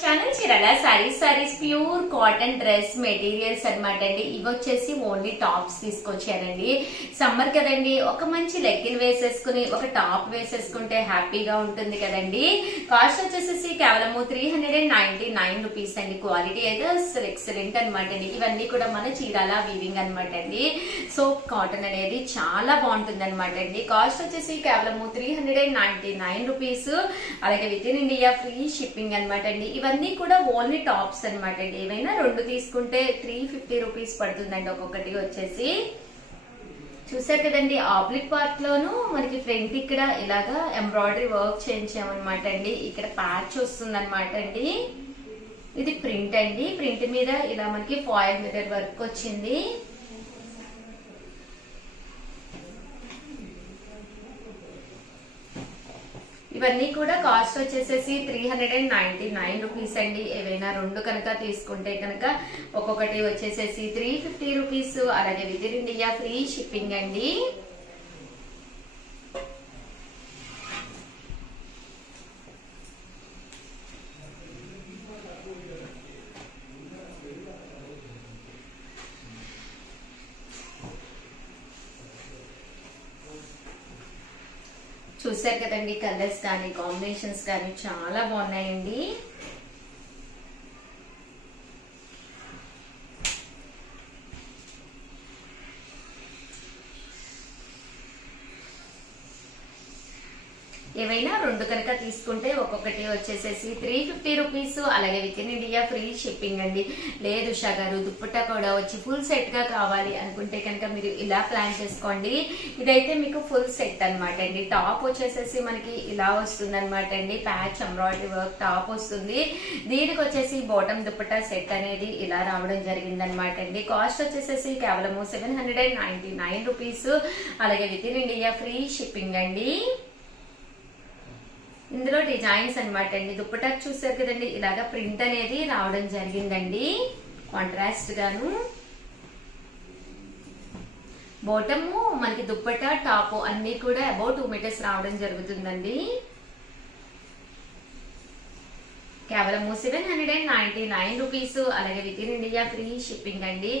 Channel Chirala saris pure cotton dress materials అనమాట అండి. ఇవి వచ్చేసి ఓన్లీ టాప్స్ తీసుకొచ్చానండి. సమ్మర్ కదండి, ఒక మంచి లెగ్గిన్ వేసేసుకుని ఒక టాప్ వేసేసుకుంటే హ్యాపీగా ఉంటుంది కదండి. కాస్ట్ వచ్చేసి కేవలము 399 రూపీస్ అండి. క్వాలిటీ అయితే అసలు ఎక్సలెంట్ అనమాట అండి. ఇవన్నీ కూడా మన చీరాల వీవింగ్ అనమాట అండి. సో కాటన్ అనేది చాలా బాగుంటుంది అనమాట అండి. కాస్ట్ వచ్చేసి కేవలము 399 రూపీస్. అలాగే with in India free shipping అనమాట అండి. ఇవన్నీ కూడా ఓన్లీ టాప్స్ అనమాట అండి. ఏవైనా రెండు తీసుకుంటే 350 రూపీస్ పడుతుందండి ఒక్కొక్కటి వచ్చేసి. చూసారు కదండి, ఆబ్లిక్ పార్ట్ లోను మనకి ఫ్రంట్ ఇక్కడ ఇలాగా ఎంబ్రాయిడరీ వర్క్ చేయించామన్నమాట అండి. ఇక్కడ ప్యాచ్ వస్తుంది అనమాట అండి. ఇది ప్రింట్ అండి. ప్రింట్ మీద ఇలా మనకి ఫాయిల్ మిర్రర్ వర్క్ వచ్చింది. ఇవన్నీ కూడా కాస్ట్ వచ్చేసేసి 399 రూపీస్ అండి. ఏవైనా రెండు కనుక తీసుకుంటే కనుక ఒక్కొక్కటి వచ్చేసేసి 350 రూపీస్. అలాగే with in India free shipping అండి. చూసారు కదండి, కలర్స్ కానీ కాంబినేషన్స్ కానీ చాలా బాగున్నాయండి. ఏవైనా రెండు కనుక తీసుకుంటే ఒక్కొక్కటి వచ్చేసేసి 350 రూపీస్. అలాగే with in India free shipping అండి. లేదు ఉషా గారు దుప్పట్టా కూడా వచ్చి ఫుల్ సెట్ గా కావాలి అనుకుంటే కనుక మీరు ఇలా ప్లాన్ చేసుకోండి. ఇదైతే మీకు ఫుల్ సెట్ అనమాట అండి. టాప్ వచ్చేసేసి మనకి ఇలా వస్తుంది అనమాట అండి. ప్యాచ్ ఎంబ్రాయిడరీ వర్క్ టాప్ వస్తుంది. దీనికి వచ్చేసి బాటమ్ దుప్పట్టా సెట్ అనేది ఇలా రావడం జరిగింది అనమాట అండి. కాస్ట్ వచ్చేసేసి కేవలము 799 రూపీస్. అలాగే with in India free shipping అండి. ఇందులో డిజైన్స్ అనమాట అండి. దుప్పటా చూసారు కదండి, ఇలాగా ప్రింట్ అనేది రావడం జరిగిందండి కాంట్రాస్ట్ గాను. బాటమ్ మనకి దుప్పటా టాప్ అన్ని కూడా అబౌట్ 2 మీటర్స్ రావడం జరుగుతుందండి. కేవలం 799 రూపీస్. అలాగే with in India free shipping అండి.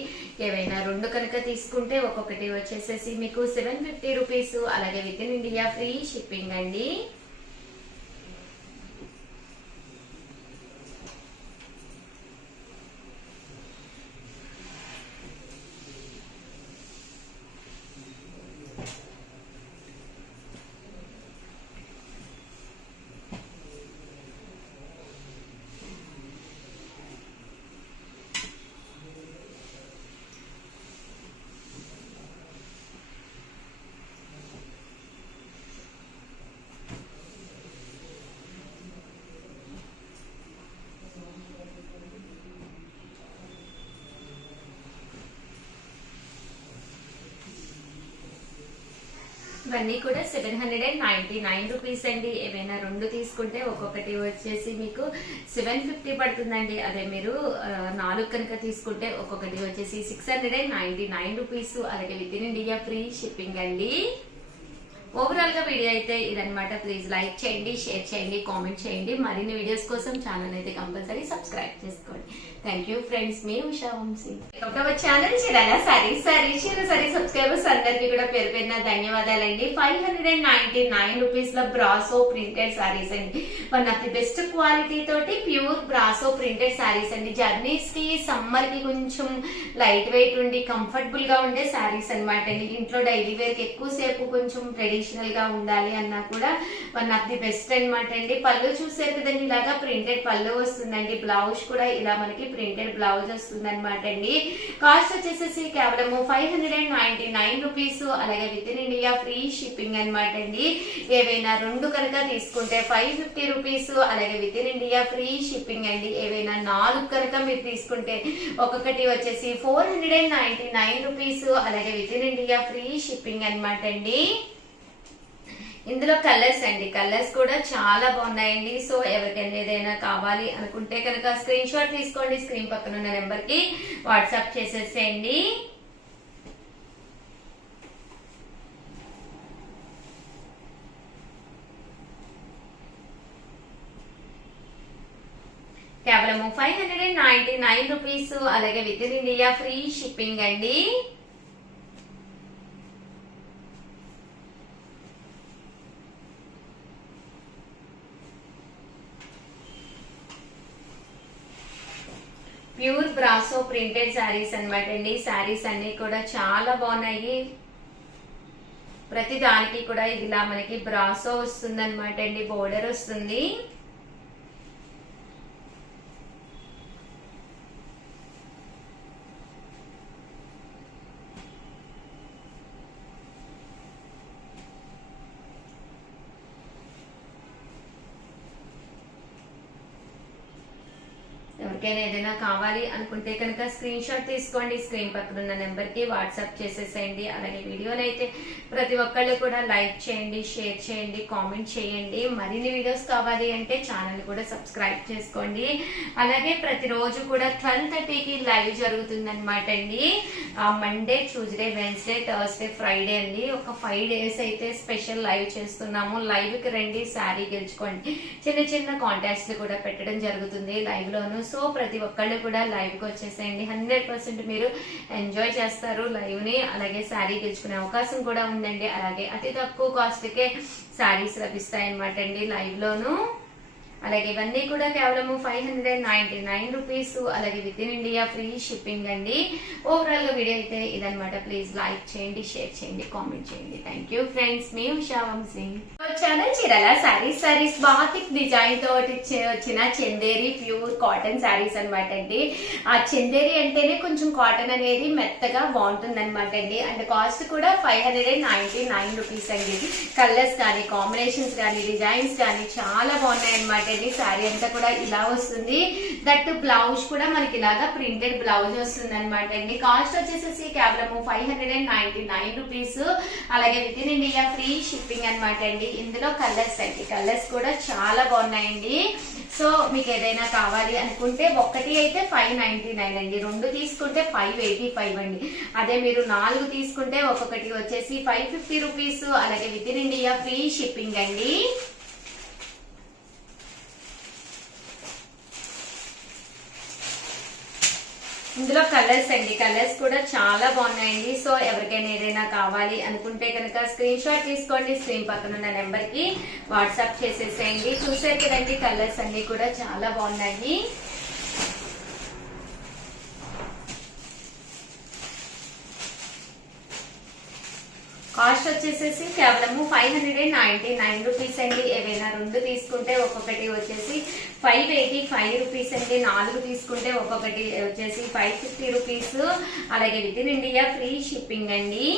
ఏవైనా రెండు కనుక తీసుకుంటే ఒక్కొక్కటి వచ్చేసేసి మీకు 750 రూపీస్. అలాగే with in India free shipping అండి. ఇవన్నీ కూడా 799 రూపీస్ అండి. ఏమైనా రెండు తీసుకుంటే ఒక్కొక్కటి వచ్చేసి మీకు 750 పడుతుందండి. అదే మీరు 4 కనుక తీసుకుంటే ఒక్కొక్కటి వచ్చేసి 699 రూపీస్. అలాగే with in India free shipping అండి. ఓవరాల్ గా వీడియో అయితే ఇదనమాట. ప్లీజ్ లైక్ చేయండి, షేర్ చేయండి, కామెంట్ చేయండి. మరిన్ని వీడియోస్ కోసం ఛానల్ అయితే కంపల్సరీ సబ్స్క్రైబ్ చేసుకోండి. థ్యాంక్ యూ ఫ్రెండ్స్, మీ ఉషా వంశీ. ఛానల్ చీరాల సారీ సబ్స్క్రైబర్స్ అందరికీ కూడా పేరు పేరున ధన్యవాదాలండి. 599 రూపీస్ లో బ్రాసో ప్రింటెడ్ సారీస్ అండి. One of the best quality తోటి ప్యూర్ బ్రాసో ప్రింటెడ్ సారీస్ అండి. జర్నీస్ కి సమ్మర్ కి కొంచెం లైట్ వెయిట్ ఉండి కంఫర్టబుల్ గా ఉండే సారీస్ అనమాట అండి. ఇంట్లో డైలీ వేర్ కి ఎక్కువసేపు కొంచెం ట్రెడిషనల్ గా ఉండాలి అన్నా కూడా వన్ ఆఫ్ ది బెస్ట్ అనమాట అండి. పళ్ళు చూసారు కదండి, ఇలాగా ప్రింటెడ్ పళ్ళు వస్తుందండి. బ్లౌజ్ కూడా ఇలా మనకి ప్రింటెడ్ బ్లౌజ్ వస్తుంది అనమాట అండి. కాస్ట్ వచ్చేసేసి కేవలము 599 రూపీస్. అలాగే with in India free shipping అనమాట అండి. ఏవైనా రెండు కనుక తీసుకుంటే 550 రూపీస్. అలాగే with in India free shipping అండి. ఏవైనా 4 కనుక మీరు తీసుకుంటే ఒక్కొక్కటి వచ్చేసి 499 రూపీస్. అలాగే with in India free shipping అనమాట అండి. ఇందులో కలర్స్ అండి, కలర్స్ కూడా చాలా బాగున్నాయండి. సో ఎవరికైనా ఏదైనా కావాలి అనుకుంటే కనుక స్క్రీన్ షాట్ తీసుకోండి. స్క్రీన్ పక్కన ఉన్న నెంబర్ కి వాట్సాప్ చేసేసేయండి. కేవలము 599 రూపీస్. అలాగే with in India free shipping అండి. ప్యూర్ బ్రాసో ప్రింటెడ్ శారీస్ అన్నమాట అండి. శారీస్ అన్ని కూడా చాలా బాగున్నాయి. ప్రతి దానికి కూడా ఇలా మనకి బ్రాసో వస్తుంది అనమాట అండి, బోర్డర్ వస్తుంది. ఎవరికైనా ఏదైనా కావాలి అనుకుంటే కనుక స్క్రీన్ షాట్ తీసుకోండి, స్క్రీన్ పక్కన ఉన్న నెంబర్ కి వాట్సాప్ చేసేసేయండి. అలాగే వీడియోలు అయితే ప్రతి ఒక్కళ్ళు కూడా లైక్ చేయండి, షేర్ చేయండి, కామెంట్ చేయండి. మరిన్ని వీడియోస్ కావాలి అంటే ఛానల్ కూడా సబ్స్క్రైబ్ చేసుకోండి. అలాగే ప్రతిరోజు కూడా 12:30కి లైవ్ జరుగుతుంది అనమాట అండి. Monday, Tuesday, Wednesday, Thursday, Friday అండి. ఒక 5 days అయితే స్పెషల్ లైవ్ చేస్తున్నాము. లైవ్ కి రండి, శారీ గెలుచుకోండి. చిన్న చిన్న కాంటాక్ట్స్ కూడా పెట్టడం జరుగుతుంది లైవ్ లోను. సో ప్రతి ఒక్కళ్ళు కూడా లైవ్ కి వచ్చేసేయండి. 100% మీరు ఎంజాయ్ చేస్తారు లైవ్ ని. అలాగే శారీ గెలుచుకునే అవకాశం కూడా ఉందండి. అలాగే అతి తక్కువ కాస్ట్ కే శారీస్ లభిస్తాయి అనమాట అండి లైవ్ లోను. అలాగే ఇవన్నీ కూడా కేవలం 599 రూపీస్. అలాగే with in India free shipping అండి. ఓవరాల్ గా వీడియో అయితే ఇదనమాట. ప్లీజ్ లైక్ చేయండి, షేర్ చేయండి, కామెంట్ చేయండి. Thank you friends. మీ ఉషా వంశీ. వచ్చాను చీరల శారీస్ బాతిక్ డిజైన్ తోటి వచ్చిన చందేరి ప్యూర్ కాటన్ శారీస్ అనమాట అండి. ఆ చందేరి అంటేనే కొంచెం కాటన్ అనేది మెత్తగా బాగుంటుంది అనమాట అండి. అండ్ కాస్ట్ కూడా 599 రూపీస్ అండి. కలర్స్ కానీ, కాంబినేషన్స్ కానీ, డిజైన్స్ కానీ చాలా బాగున్నాయి అనమాట. శారీ అంతా కూడా ఇలా వస్తుంది. దట్ బ్లౌజ్ కూడా మనకి ఇలాగా ప్రింటెడ్ బ్లౌజ్ వస్తుంది అనమాట అండి. కాస్ట్ వచ్చేసి కేవలం 599 రూపీస్. అలాగే with in India free shipping అనమాట అండి. ఇందులో కలర్స్ అండి, కలర్స్ కూడా చాలా బాగున్నాయండి. సో మీకు ఏదైనా కావాలి అనుకుంటే ఒకటి అయితే 599 అండి, 2 తీసుకుంటే 585 అండి. అదే మీరు 4 తీసుకుంటే ఒక్కొక్కటి వచ్చేసి 550 రూపీస్. అలాగే with in India free shipping అండి. ఇందులో కలర్స్ అండి, కలర్స్ కూడా చాలా బాగున్నాయండి. సో ఎవరికైనా ఏదైనా కావాలి అనుకుంటే కనుక స్క్రీన్ షాట్ తీసుకోండి, స్క్రీన్ పక్కన ఉన్న నెంబర్ కి వాట్సాప్ చేసేసేయండి. చూసారు కదండి, కలర్స్ అన్ని కూడా చాలా బాగున్నాయి. కాస్ట్ వచ్చేసేసి కేవలము 599 రూపీస్ అండి. ఏవైనా 2 తీసుకుంటే ఒక్కొక్కటి వచ్చేసి 585 రూపీస్ అండి. 4 తీసుకుంటే ఒక్కొక్కటి వచ్చేసి 550 రూపీస్. అలాగే with in India free shipping అండి.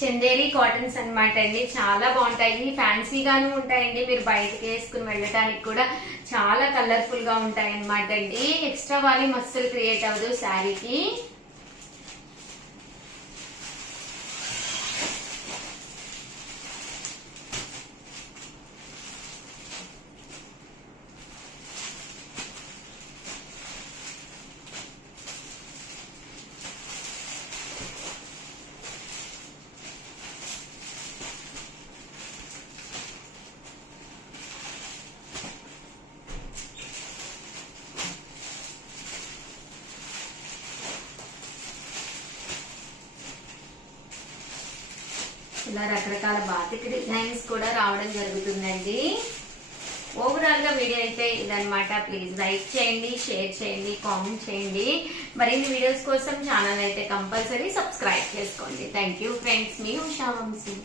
చందేరి కాటన్స్ అన్నమాట అండి. చాలా బాగుంటాయి, ఫ్యాన్సీగాను ఉంటాయండి. మీరు బయటకి వేసుకుని వెళ్ళడానికి కూడా చాలా కలర్ఫుల్ గా ఉంటాయి అన్నమాట అండి. ఎక్స్ట్రా వాల్యూమ్ అస్సలు క్రియేట్ అవ్వదు శారీకి. ఇలా రకరకాల బాతిక్ డిజైన్స్ కూడా రావడం జరుగుతుందండి. ఓవరాల్ గా వీడియో అయితే ఇదనమాట. ప్లీజ్ లైక్ చేయండి, షేర్ చేయండి, కామెంట్ చేయండి. మరిన్ని వీడియోస్ కోసం ఛానల్ అయితే కంపల్సరీ సబ్స్క్రైబ్ చేసుకోండి. Thank you friends. మీ ఉషా వంశీ.